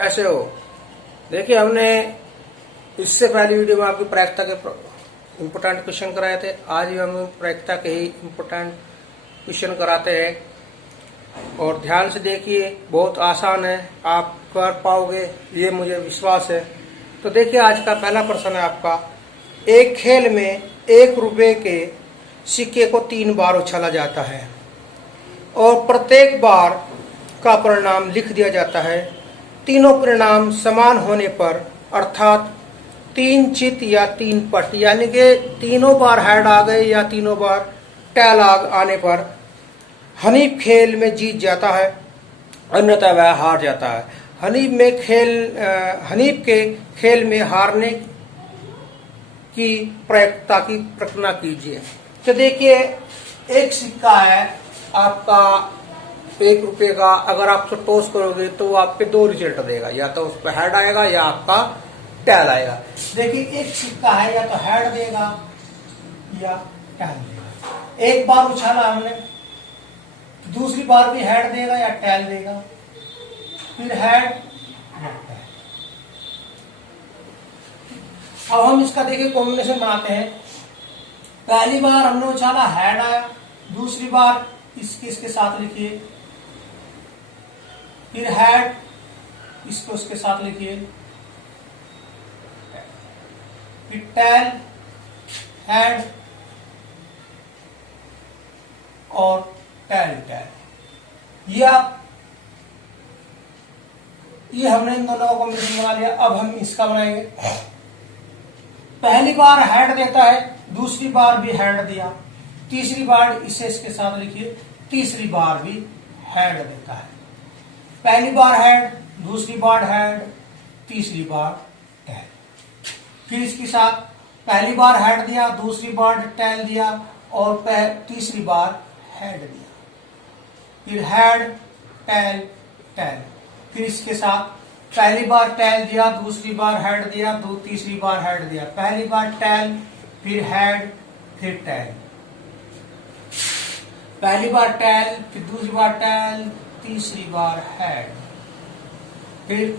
कैसे हो? देखिए, हमने इससे पहली वीडियो में आपकी प्रायिकता के इम्पोर्टेंट क्वेश्चन कराए थे। आज भी हम प्रायिकता के ही इम्पोर्टेंट क्वेश्चन कराते हैं और ध्यान से देखिए, बहुत आसान है, आप कर पाओगे ये मुझे विश्वास है। तो देखिए, आज का पहला प्रश्न है आपका। एक खेल में 1 रुपए के सिक्के को 3 बार उछाला जाता है और प्रत्येक बार का परिणाम लिख दिया जाता है। तीनों परिणाम समान होने पर, अर्थात 3 चित या 3 पट, यानी कि तीनों बार हेड आ गए या तीनों बार टेल आने पर हनीफ खेल में जीत जाता है, अन्यथा वह हार जाता है। हनीफ के खेल में हारने की प्रायिकता की कल्पना कीजिए। तो देखिए, एक सिक्का है आपका 1 रुपए का। अगर आप उसको टॉस करोगे तो वो आपके 2 रिजल्ट देगा, या तो उस पर हेड आएगा या आपका टेल आएगा। देखिए, एक सिक्का है, या तो हेड देगा या टेल देगा। एक बार उछाला हमने, दूसरी बार भी हेड देगा या टेल देगा, फिर हेड या टेल। अब हम इसका देखिए कॉम्बिनेशन बनाते हैं। पहली बार हमने उछाला, हेड आया, दूसरी बार इसके साथ लिखिए, फिर हेड इसको उसके साथ लिखिए, फिर टेल, हेड और टेल टेल। ये हमने इन दोनों का कॉम्बिनेशन बना लिया। अब हम इसका बनाएंगे। पहली बार हेड देता है, दूसरी बार भी हेड दिया, तीसरी बार इसे इसके साथ लिखिए, तीसरी बार भी हेड देता है। पहली बार हेड, दूसरी बार हेड, तीसरी बार टेल। फिर इसके साथ पहली बार हेड दिया, दूसरी बार टेल दिया और तीसरी बार हेड दिया, फिर हेड टेल टेल। फिर इसके साथ पहली बार टेल दिया, दूसरी बार हेड दिया, तीसरी बार हेड दिया, पहली बार टेल, फिर हेड, फिर टेल, पहली बार टेल, फिर दूसरी बार टेल, तीसरी बार हेड। फिर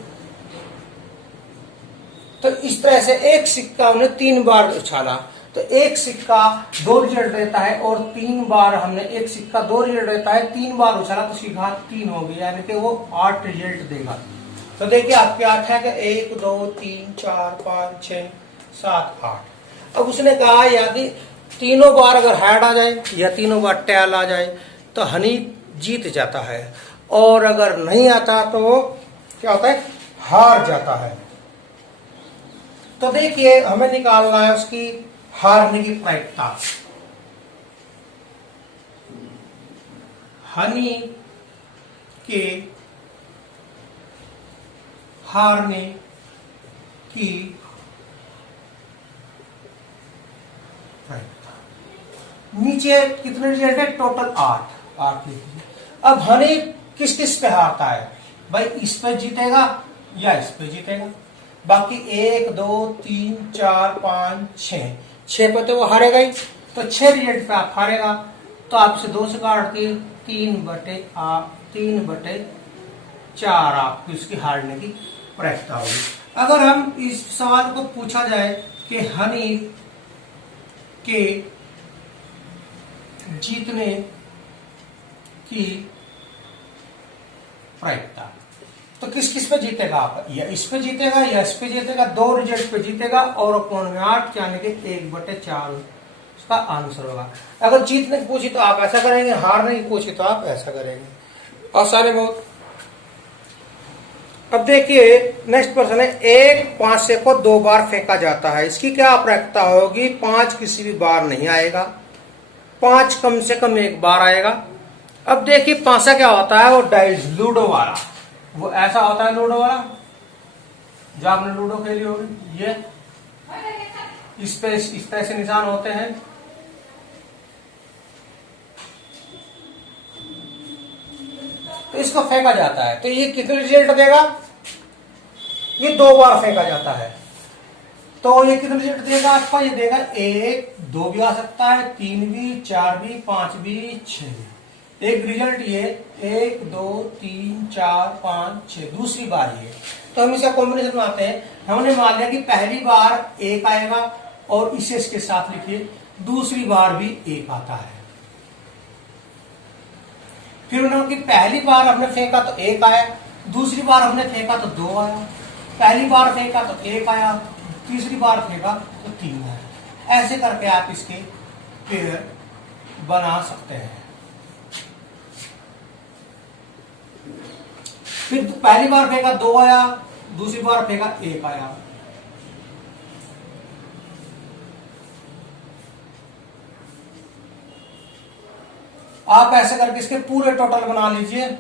तो इस तरह से एक सिक्का हमने 3 बार उछाला, तो एक सिक्का 2 रिजल्ट देता है और 3 बार हमने एक सिक्का 2 रिजल्ट देता है, 3 बार उछाला तो उसकी घात 3 होगी, यानी कि वो 8 रिजल्ट देगा। तो देखिए, आपके 8 है कि 1 2 3 4 5 6 7 8। अब उसने कहा यदि तीनों बार अगर हेड आ जाए या तीनों बार टेल आ जाए तो हनी जीत जाता है, और अगर नहीं आता तो वो क्या होता है, हार जाता है। तो देखिए, हमें निकालना है उसकी हारने की प्रायिकता। हनी के हारने की प्रायिकता। नीचे कितने रिजल्ट है? टोटल 8 लिखिए। अब हनी किस किस पे हारता है? भाई, इस पे जीतेगा या इस पे जीतेगा। बाकी 1 2 3 4 5 6 पे तो वो हारेगा ही। तो 6 रिजल्ट पे आप हारेगा, तो आप इसे 2 से काट के 3/4 आपकी उसकी हारने की प्रायिकता होगी। अगर हम इस सवाल को पूछा जाए कि हनी के जीतने की प्रायिकता, तो किस किस पे जीतेगा आप? या इस पे जीतेगा या इस पे जीतेगा, 2 रिजल्ट पे जीतेगा और अपॉन में 8, यानी कि 1/4 उसका आंसर होगा। अगर जीतने की पूछी तो आप ऐसा करेंगे, हारने की पूछी तो आप ऐसा करेंगे। आसान है बहुत। अब देखिए, नेक्स्ट प्रश्न है। एक 5 को 2 बार फेंका जाता है, इसकी क्या प्रायिकता होगी? 5 किसी भी बार नहीं आएगा, 5 कम से कम 1 बार आएगा। अब देखिए, 5 क्या होता है? वो डाइस, लूडो वाला, वो ऐसा होता है लूडो वाला, जो आपने लूडो खेली होगी। ये इस पे इस तरह से निशान होते हैं, तो इसको फेंका जाता है। तो ये कितने रिजल्ट देगा? ये 2 बार फेंका जाता है, तो ये कितने रिजल्ट देगा आपका? ये देगा 1 2 भी आ सकता है, 3 भी, 4 भी, 5 भी, 6 भी। एक रिजल्ट ये 1 2 3 4 5 6, दूसरी बार ये तो हम इसका कॉम्बिनेशन बनाते हैं। हमने मान लिया कि पहली बार 1 आएगा और इसे इसके साथ लिखिए, दूसरी बार भी 1 आता है। फिर उन्होंने कि पहली बार हमने फेंका तो 1 आया, दूसरी बार हमने फेंका तो 2 आया, पहली बार फेंका तो 1 आया, तीसरी बार फेंका तो 3 आया। ऐसे करके आप इसके पेयर बना सकते हैं। फिर पहली बार फेंका 2 आया, दूसरी बार फेंका 1 आया। आप ऐसे करके इसके पूरे टोटल बना लीजिए।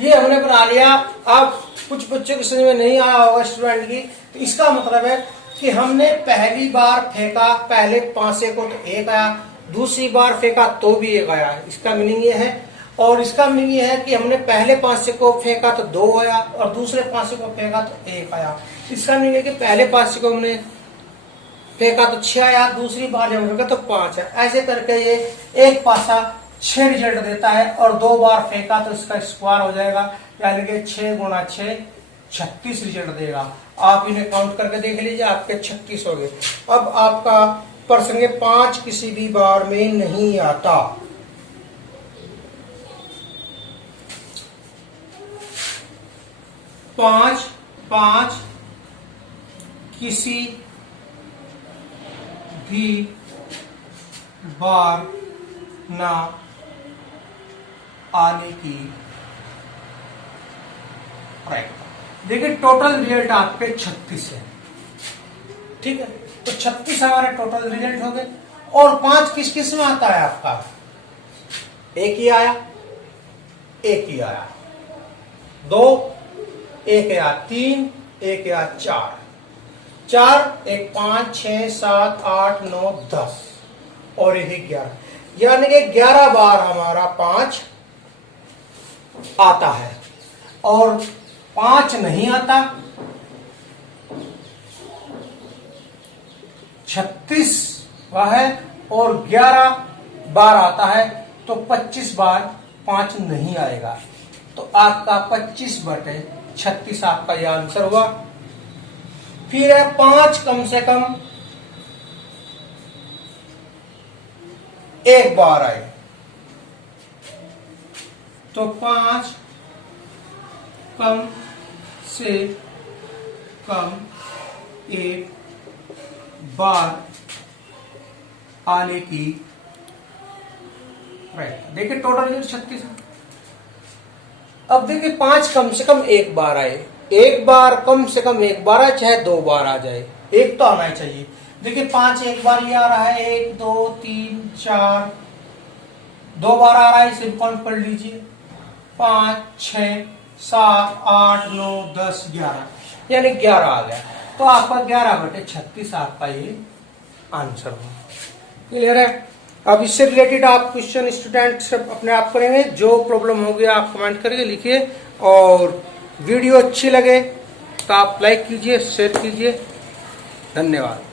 ये हमने बना लिया। अब कुछ बच्चों की समझ में नहीं आया होगा स्टूडेंट की, तो इसका मतलब है कि हमने पहली बार फेंका, पहले 5 को तो 1 आया, दूसरी बार फेंका तो भी 1 आया। इसका मीनिंग ये है। और इसका मीनिंग ये है कि हमने पहले 5 को फेंका तो 2 आया और दूसरे 5 को फेंका तो 1 आया। इसका मीनिंग है कि पहले 5 को हमने फेंका तो 6 आया, दूसरी बार जब फेंका तो 5 आया। ऐसे करके ये एक पासा 6 रिजल्ट देता है और 2 बार फेंका तो इसका स्क्वायर हो जाएगा, यानी कि 6 गुणा 6 36 रिजल्ट देगा। आप इन्हें काउंट करके देख लीजिए, आपके 36 हो गए। अब आपका प्रश्न 5 किसी भी बार में नहीं आता। पांच किसी भी बार ना आने की प्रयत्न। देखिए टोटल रिजल्ट आपके 36 है, ठीक है। तो 36 हमारे टोटल रिजल्ट हो गए। और 5 किस किस में आता है आपका? 1 ही आया, 1 ही आया, 2 1 आया, 3 1 आया, 4 1 5 6 7 8 9 10 और 1 11, यानी कि 11 बार हमारा 5 आता है। और 5 नहीं आता, 36 वह है और 11 बार आता है, तो 25 बार 5 नहीं आएगा। तो आपका 25/36 आपका यह आंसर हुआ। फिर है 5 कम से कम 1 बार आए, तो 5 कम से कम 1 बार आने की प्रयत्न। देखिए टोटल रिजल्ट 36 है। अब देखिए 5 कम से कम 1 बार आए, 1 बार कम से कम 1 बार आए, चाहे 2 बार आ जाए, 1 तो आना ही चाहिए। देखिए 5 1 बार ये आ रहा है, 1 2 3 4, 2 बार आ रहा है, इसे काउंट कर लीजिए, 5 6 7 8 9 10 11, यानी 11 आ गया। तो आपका 11/36 आपका ये आंसर हुआ। क्लियर है? अब इससे रिलेटेड आप क्वेश्चन स्टूडेंट से अपने आप करेंगे। जो प्रॉब्लम होगी आप कमेंट करके लिखिए, और वीडियो अच्छी लगे तो आप लाइक कीजिए, शेयर कीजिए। धन्यवाद।